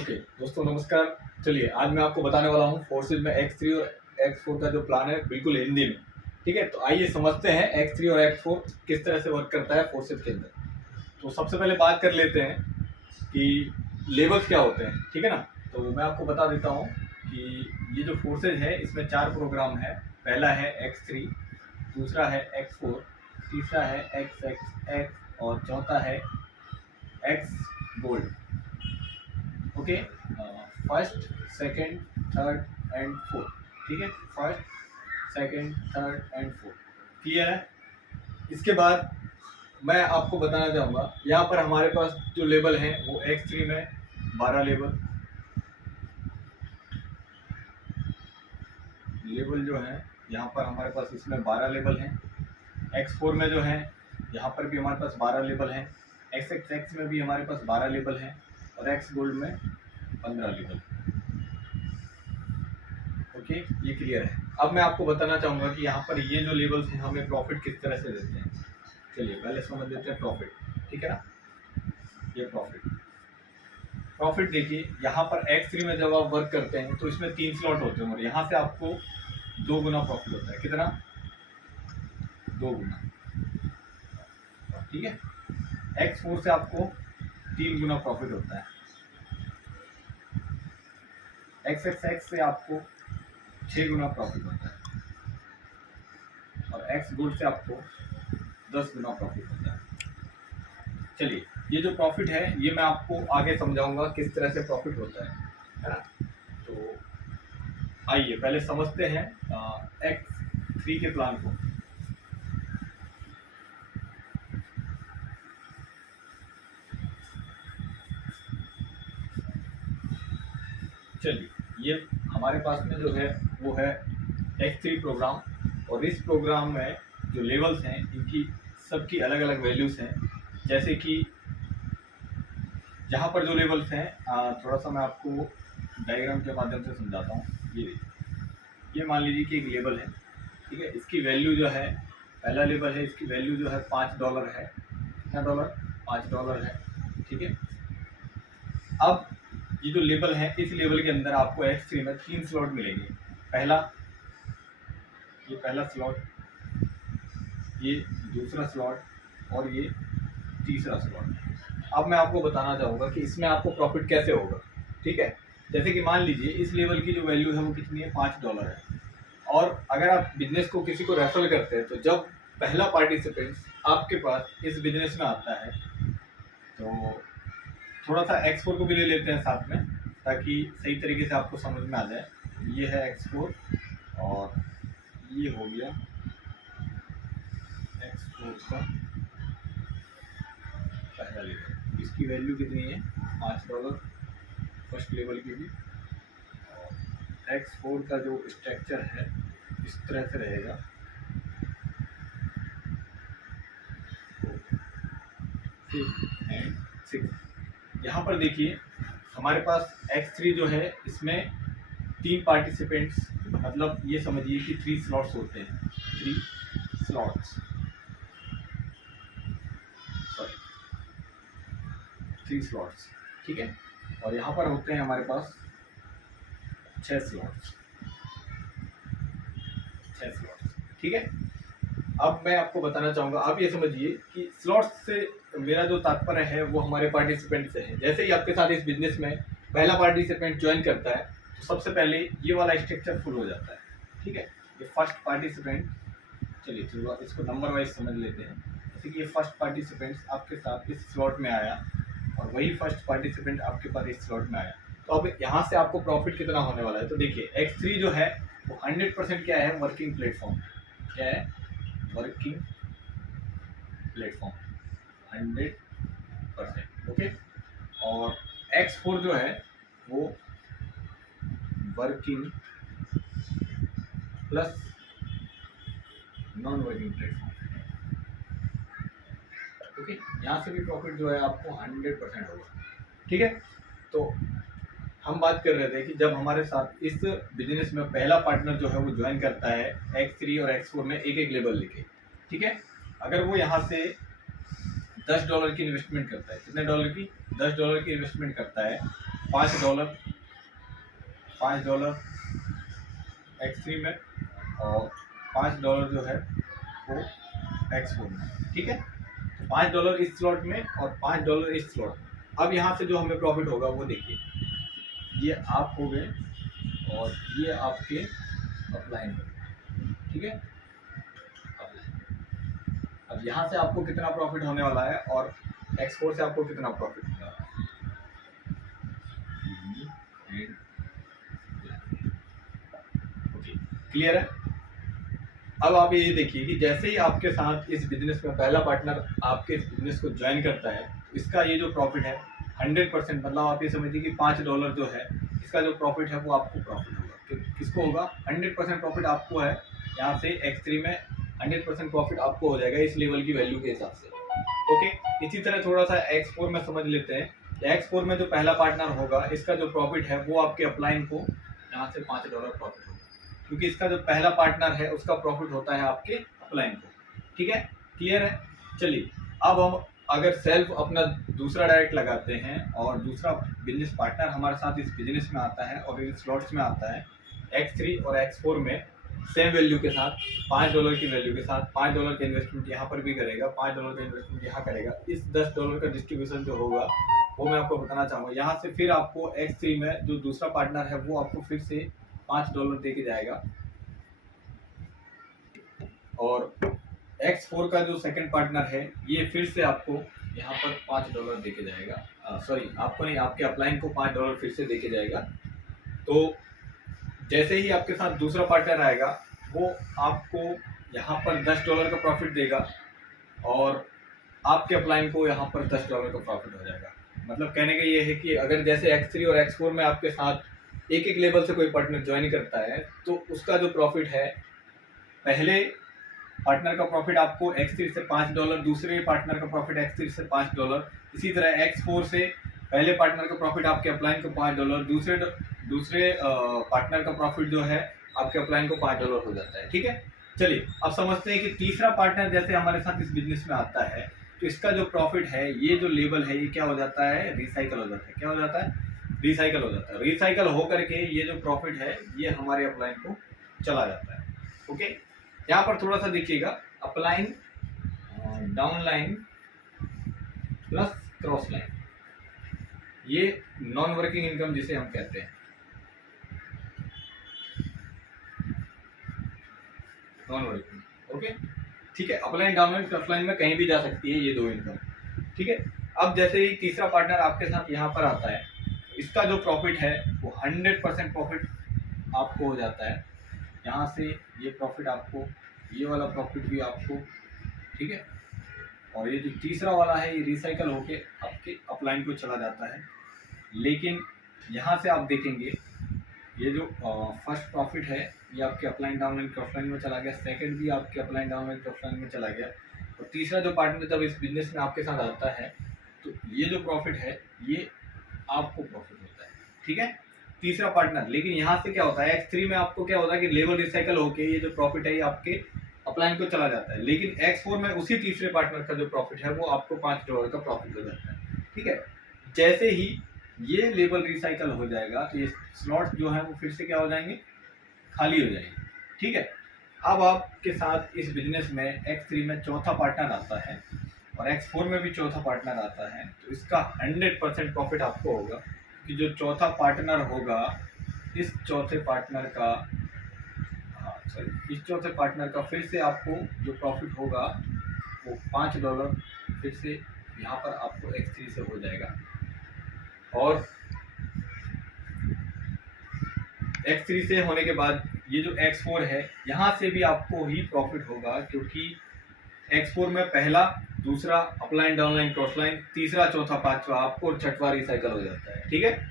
Okay दोस्तों नमस्कार। चलिए आज मैं आपको बताने वाला हूँ फोर्सेज में X3 और X4 का जो प्लान है बिल्कुल हिंदी में। ठीक है, तो आइए समझते हैं X3 और X4 किस तरह से वर्क करता है फोर्सेज के अंदर। तो सबसे पहले बात कर लेते हैं कि लेवल्स क्या होते हैं। ठीक है ना, तो मैं आपको बता देता हूँ कि ये जो फोर्सेज है इसमें 4 प्रोग्राम है। पहला है X3, दूसरा है X4, तीसरा है XX और चौथा है X gold. Okay, first second third and fourth. ठीक है, first second third and fourth clear है। इसके बाद मैं आपको बताना चाहूँगा यहाँ पर हमारे पास जो लेवल है वो X3 में 12 लेवल जो है यहाँ पर हमारे पास इसमें 12 लेवल हैं। X4 में जो है यहाँ पर भी हमारे पास 12 लेवल हैं। XXX में भी हमारे पास 12 लेवल हैं और X गोल्ड में 15 लेवल। ओके, ये क्लियर है। अब मैं आपको बताना चाहूँगा कि यहाँ पर ये जो लेवल्स हैं हमें प्रॉफिट किस तरह से देते हैं। चलिए पहले समझ लेते हैं प्रॉफिट। ठीक है ना, ये प्रॉफिट देखिए यहाँ पर X3 में जब आप वर्क करते हैं तो इसमें 3 स्लॉट होते हैं और यहाँ से आपको 2 गुना प्रॉफिट होता है। कितना? 2 गुना। ठीक है, X4 से आपको 3 गुना प्रॉफिट होता है। XXX से आपको 6 गुना प्रॉफिट होता है और X गोल्ड से आपको 10 गुना प्रॉफिट होता है। चलिए ये जो प्रॉफिट है ये मैं आपको आगे समझाऊंगा किस तरह से प्रॉफिट होता है ना। तो आइए पहले समझते हैं X3 के प्लान को। चलिए ये हमारे पास में जो है वो है X3 प्रोग्राम और इस प्रोग्राम में जो लेवल्स हैं इनकी सबकी अलग अलग वैल्यूज हैं। जैसे कि यहाँ पर जो लेवल्स हैं थोड़ा सा मैं आपको डायग्राम के माध्यम से समझाता हूँ। ये मान लीजिए कि एक लेवल है। ठीक है, इसकी वैल्यू जो है, पहला लेवल है, इसकी वैल्यू जो है $5 है। कितना डॉलर? $5 है। ठीक है, अब ये जो लेवल है इस लेवल के अंदर आपको X3 में 3 स्लॉट मिलेंगे। ये पहला स्लॉट, ये दूसरा स्लॉट और ये तीसरा स्लॉट। अब मैं आपको बताना चाहूँगा कि इसमें आपको प्रॉफिट कैसे होगा। ठीक है, जैसे कि मान लीजिए इस लेवल की जो वैल्यू है वो कितनी है? $5 है। और अगर आप बिजनेस को किसी को रेफर करते हैं तो जब पहला पार्टिसिपेंट आपके पास इस बिजनेस में आता है तो थोड़ा सा X4 को भी ले लेते हैं साथ में ताकि सही तरीके से आपको समझ में आ जाए। ये है X4 और ये हो गया X4 का पहला लेवल। इसकी वैल्यू कितनी है? $5 फर्स्ट लेवल की भी। और X4 का जो स्ट्रक्चर है इस तरह से रहेगा। 5 एंड 6। यहाँ पर देखिए हमारे पास X3 जो है इसमें 3 पार्टिसिपेंट्स, मतलब ये समझिए कि 3 स्लॉट्स होते हैं। 3 स्लॉट्स, सॉरी 3 स्लॉट्स। ठीक है, और यहाँ पर होते हैं हमारे पास 6 स्लॉट्स। ठीक है, अब मैं आपको बताना चाहूँगा, आप ये समझिए कि स्लॉट्स से मेरा जो तात्पर्य है वो हमारे पार्टिसिपेंट से है। जैसे ही आपके साथ इस बिजनेस में पहला पार्टिसिपेंट ज्वाइन करता है तो सबसे पहले ये वाला स्ट्रक्चर फुल हो जाता है। ठीक है, ये फर्स्ट पार्टिसिपेंट, चलिए चलो इसको नंबर वाइज समझ लेते हैं। जैसे कि ये फर्स्ट पार्टिसिपेंट आपके साथ इस स्लॉट में आया और वही फर्स्ट पार्टिसिपेंट आपके पास इस स्लॉट में आया, तो अब यहाँ से आपको प्रॉफिट कितना होने वाला है। तो देखिए X3 जो है वो 100% क्या है? Working platform. क्या है? Working platform 100%। ओके, और X4 जो है वो working plus non working platform. Okay, यहाँ से भी प्रॉफिट जो है आपको 100% होगा। ठीक है, तो हम बात कर रहे थे कि जब हमारे साथ इस बिजनेस में पहला पार्टनर जो है वो ज्वाइन करता है X3 और X4 में एक एक लेवल लेके। ठीक है, अगर वो यहाँ से $10 की इन्वेस्टमेंट करता है। कितने डॉलर की? $10 की इन्वेस्टमेंट करता है। $5 X3 में और $5 जो है वो X4 में, ठीक है। तो $5 इस स्लॉट में और $5 इस स्लॉट में। अब यहाँ से जो हमें प्रॉफिट होगा वो देखिए, ये आप हो गए और ये आपके अपलाइन हो गए, ठीक है। अब यहाँ से आपको कितना प्रॉफिट होने वाला है और X4 से आपको कितना प्रॉफिट होने वाला है। ओके, क्लियर है। अब आप ये देखिए कि जैसे ही आपके साथ इस बिजनेस में पहला पार्टनर आपके इस बिजनेस को ज्वाइन करता है, इसका ये जो प्रॉफिट है 100%, मतलब आप ये समझिए कि $5 जो है इसका जो प्रॉफिट है वो आपको प्रॉफिट होगा। किसको होगा? 100% प्रॉफिट आपको है। यहाँ से X3 में 100% प्रॉफिट आपको हो जाएगा इस लेवल की वैल्यू के हिसाब से। ओके, इसी तरह थोड़ा सा X4 में समझ लेते हैं। X4 में जो पहला पार्टनर होगा इसका जो प्रॉफिट है वो आपके अपलाइन को यहाँ से $5 प्रॉफिट होगा, क्योंकि इसका जो पहला पार्टनर है उसका प्रॉफिट होता है आपके अपलाइन को, ठीक है। क्लियर है। चलिए, अब हम अगर सेल्फ अपना दूसरा डायरेक्ट लगाते हैं और दूसरा बिजनेस पार्टनर हमारे साथ इस बिजनेस में आता है और इन स्लॉट्स में आता है X3 और X4 में सेम वैल्यू के साथ, $5 की वैल्यू के साथ, $5 का इन्वेस्टमेंट यहाँ पर भी करेगा, $5 का इन्वेस्टमेंट यहाँ करेगा। इस $10 का डिस्ट्रीब्यूशन जो होगा वो मैं आपको बताना चाहूँगा। यहाँ से फिर आपको X3 में जो दूसरा पार्टनर है वो आपको फिर से $5 दे के जाएगा और X4 का जो सेकंड पार्टनर है ये फिर से आपको यहाँ पर $5 दे के जाएगा। सॉरी, आपको नहीं, आपके अपलाइन को $5 फिर से दे के जाएगा। तो जैसे ही आपके साथ दूसरा पार्टनर आएगा वो आपको यहाँ पर $10 का प्रॉफिट देगा और आपके अपलाइन को यहाँ पर $10 का प्रॉफिट हो जाएगा। मतलब कहने का ये है कि अगर जैसे X3 और X4 में आपके साथ एक एक लेवल से कोई पार्टनर ज्वाइन करता है तो उसका जो प्रॉफिट है, पहले पार्टनर का प्रॉफिट आपको X3 से $5, दूसरे पार्टनर का प्रॉफिट X3 से $5, इसी तरह X4 से पहले पार्टनर का प्रॉफिट आपके अपलाइन को $5, दूसरे पार्टनर का प्रॉफिट जो है आपके अपलाइन को $5 हो जाता है, ठीक है। चलिए, अब समझते हैं कि तीसरा पार्टनर जैसे हमारे साथ इस बिजनेस में आता है तो इसका जो प्रॉफिट है, ये जो लेवल है, ये क्या हो जाता है? रिसाइकल हो जाता है। क्या हो जाता है? रिसाइकल हो जाता है। रिसाइकल होकर के ये जो प्रॉफिट है ये हमारे अपलाइन को चला जाता है। ओके, यहाँ पर थोड़ा सा देखिएगा, upline, down line plus cross line, ये नॉन वर्किंग इनकम जिसे हम कहते हैं। नॉन वर्किंग, ओके, ठीक है। Upline, down line, cross line में कहीं भी जा सकती है ये दो इनकम, ठीक है। अब जैसे ही तीसरा पार्टनर आपके साथ यहाँ पर आता है, इसका जो प्रॉफिट है वो 100% प्रॉफिट आपको हो जाता है। यहाँ से ये प्रॉफिट आपको, ये वाला प्रॉफिट भी आपको, ठीक है। और ये जो तीसरा वाला है ये रिसाइकल होके आपके अपलाइन को चला जाता है। लेकिन यहाँ से आप देखेंगे ये जो फर्स्ट प्रॉफिट है ये आपके upline, down line, cross line में चला गया, सेकंड भी आपके upline, down line, cross line में चला गया, और तीसरा जो पार्टनर जब इस बिजनेस में आपके साथ आता है तो ये जो प्रॉफिट है ये आपको प्रॉफिट होता है, ठीक है, तीसरा पार्टनर। लेकिन यहाँ से क्या होता है, X3 में आपको क्या होता है कि लेवल रिसाइकल होके ये जो प्रॉफिट है ये आपके अपलाइन को चला जाता है। लेकिन X4 में उसी तीसरे पार्टनर का जो प्रॉफिट है वो आपको $5 का प्रॉफिट हो जाता है, ठीक है। जैसे ही ये लेवल रिसाइकल हो जाएगा तो ये स्लॉट जो है वो फिर से क्या हो जाएंगे? खाली हो जाएंगे, ठीक है। अब आपके साथ इस बिजनेस में X3 में चौथा पार्टनर आता है और X4 में भी चौथा पार्टनर आता है, तो इसका 100% प्रॉफिट आपको होगा, कि जो चौथा पार्टनर होगा इस चौथे पार्टनर का, इस चौथे पार्टनर का फिर से आपको जो प्रॉफिट होगा वो $5 फिर से यहाँ पर आपको X3 से हो जाएगा। और X3 से होने के बाद ये जो X4 है यहाँ से भी आपको ही प्रॉफिट होगा, क्योंकि X4 में पहला, दूसरा, अपलाइन, डाउनलाइन, क्रॉस लाइन, तीसरा, चौथा, पांचवा, आपको छठवां रिसाइकल हो जाता है, ठीक है।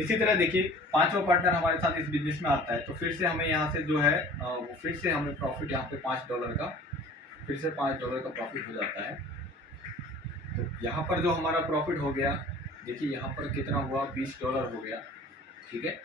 इसी तरह देखिए, पांचवा पार्टनर हमारे साथ इस बिजनेस में आता है तो फिर से हमें यहाँ से जो है वो फिर से हमें प्रॉफिट यहाँ पे $5 का, फिर से $5 का प्रॉफिट हो जाता है। तो यहाँ पर जो हमारा प्रॉफिट हो गया, देखिए यहाँ पर कितना हुआ, $20 हो गया, ठीक है।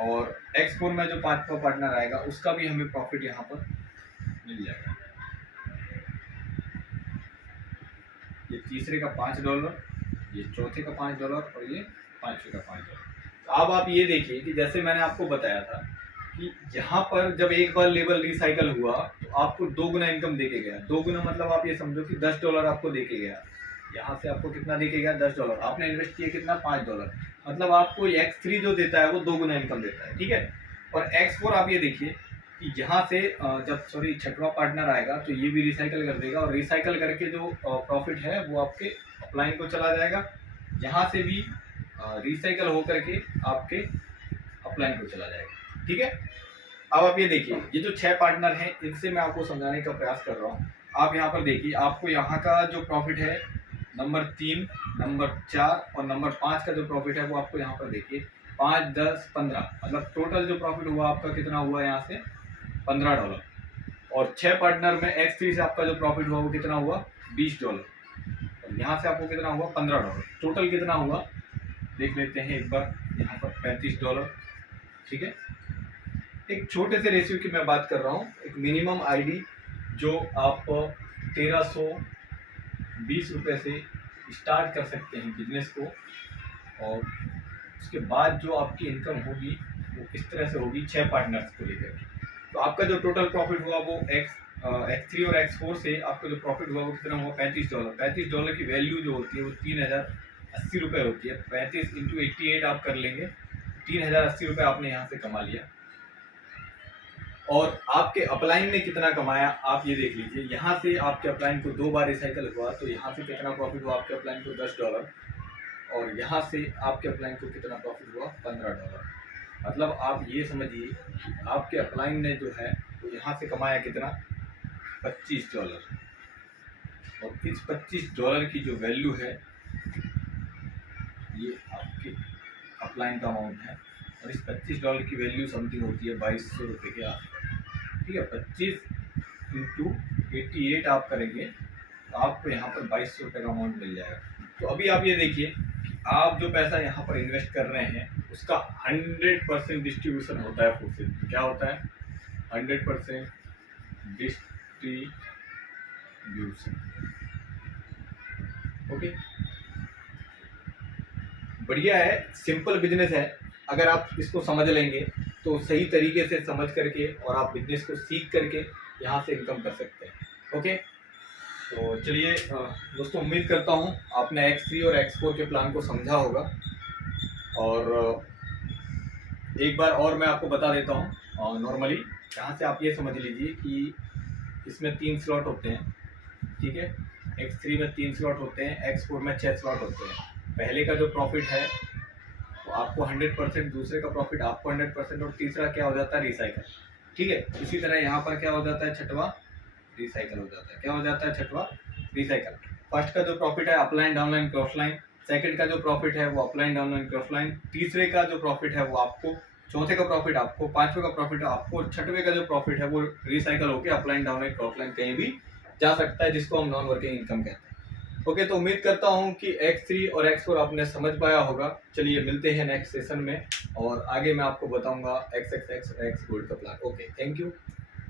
और X4 में जो पांचवा पार्टनर आएगा उसका भी हमें प्रॉफिट यहाँ पर मिल जाएगा। ये तीसरे का $5, ये चौथे का $5 और ये पांचवे का $5। तो अब आप ये देखिए कि जैसे मैंने आपको बताया था कि यहाँ पर जब एक बार लेबल रिसाइकल हुआ तो आपको 2 गुना इनकम देके गया। 2 गुना मतलब आप ये समझो कि $10 आपको देके गया। यहाँ से आपको कितना देके गया? $10। आपने इन्वेस्ट किया कितना? $5। मतलब आपको X3 जो देता है वो 2 गुना इनकम देता है, ठीक है। और X4 आप ये देखिए कि यहाँ से जब छठवां पार्टनर आएगा तो ये भी रिसाइकल कर देगा और रिसाइकल करके जो प्रॉफिट है वो आपके अपलाइन को चला जाएगा। यहाँ से भी रिसाइकल होकर के आपके अपलाइन को चला जाएगा, ठीक है। अब आप ये देखिए, ये जो 6 पार्टनर हैं इनसे मैं आपको समझाने का प्रयास कर रहा हूँ। आप यहाँ पर देखिए, आपको यहाँ का जो प्रॉफिट है नंबर 3, नंबर 4 और नंबर 5 का जो प्रॉफिट है वो आपको यहाँ पर देखिए 5, 10, 15, मतलब टोटल जो प्रॉफिट हुआ आपका कितना हुआ यहाँ से? $15। और 6 पार्टनर में X3 से आपका जो प्रॉफिट हुआ वो कितना हुआ? $20। और यहाँ से आपको कितना हुआ? $15। टोटल कितना हुआ देख लेते हैं एक बार। यहाँ पर $35, ठीक है। एक छोटे से रेशियो की मैं बात कर रहा हूँ। एक मिनिमम आईडी जो आप 1320 रुपये से स्टार्ट कर सकते हैं बिजनेस को, और उसके बाद जो आपकी इनकम होगी वो इस तरह से होगी 6 पार्टनर्स को लेकर। तो आपका जो टोटल प्रॉफिट हुआ वो X3 और X4 से आपका जो प्रॉफिट हुआ वो कितना हुआ? $35। $35 की वैल्यू जो होती है वो 3080 रुपये होती है। 35 × 88 आप कर लेंगे, 3080 रुपये आपने यहाँ से कमा लिया। और आपके अपलाइन ने कितना कमाया आप ये देख लीजिए। यहाँ से आपके अपलाइन को 2 बार रिसाइकल हुआ तो यहाँ से कितना प्रॉफिट हुआ आपके अपलाइन को? $10। और यहाँ से आपके अपलाइन को कितना प्रॉफिट हुआ? $15। मतलब आप ये समझिए कि आपके अपलाइन ने जो है वो यहाँ से कमाया कितना? $25। और इस $25 की जो वैल्यू है ये आपके अपलाइन का अमाउंट है, और इस $25 की वैल्यू समथिंग होती है 2200 रुपये के आसपास, ठीक है। 25 × 88 आप करेंगे तो आपको यहाँ पर 2200 रुपये का अमाउंट मिल जाएगा। तो अभी आप ये देखिए, आप जो पैसा यहाँ पर इन्वेस्ट कर रहे हैं उसका 100% डिस्ट्रीब्यूशन होता है फूड से। क्या होता है? 100% डिस्ट्रीब्यूशन। ओके, बढ़िया है, सिंपल बिजनेस है। अगर आप इसको समझ लेंगे तो सही तरीके से समझ करके और आप बिजनेस को सीख करके यहाँ से इनकम कर सकते हैं। ओके, तो चलिए दोस्तों, उम्मीद करता हूँ आपने X3 और X4 के प्लान को समझा होगा। और एक बार और मैं आपको बता देता हूँ। नॉर्मली यहाँ से आप ये समझ लीजिए कि इसमें 3 स्लॉट होते हैं, ठीक है। X3 में 3 स्लॉट होते हैं, X4 में 6 स्लॉट होते हैं। पहले का जो प्रॉफिट है वो आपको 100%, दूसरे का प्रॉफिट आपको 100%, और तीसरा क्या हो जाता है? रिसाइकल, ठीक है। इसी तरह यहाँ पर क्या हो जाता है? छठवा रिसाइकल हो जाता है। क्या हो जाता है? छठवा रिसाइकल। फर्स्ट का जो प्रॉफिट है upline, downline, cross line. Second का जो प्रॉफिट है वो अपलाइन, डाउनलाइन, क्रॉस लाइन। तीसरे का जो प्रॉफिट है वो आपको, चौथे का प्रॉफिट आपको, पांचवे का प्रॉफिट आपको, छठवे का जो प्रॉफिट है वो रिसाइकल होकर अपलाइन, डाउनलाइन, क्रॉस लाइन कहीं भी जा सकता है, जिसको हम नॉन वर्किंग इनकम कहते हैं। ओके, तो उम्मीद करता हूँ कि X3 और X4 आपने समझ पाया होगा। चलिए मिलते हैं नेक्स्ट सेशन में, और आगे मैं आपको बताऊंगा XXX और X गोल्ड का प्लान। Okay, thank you.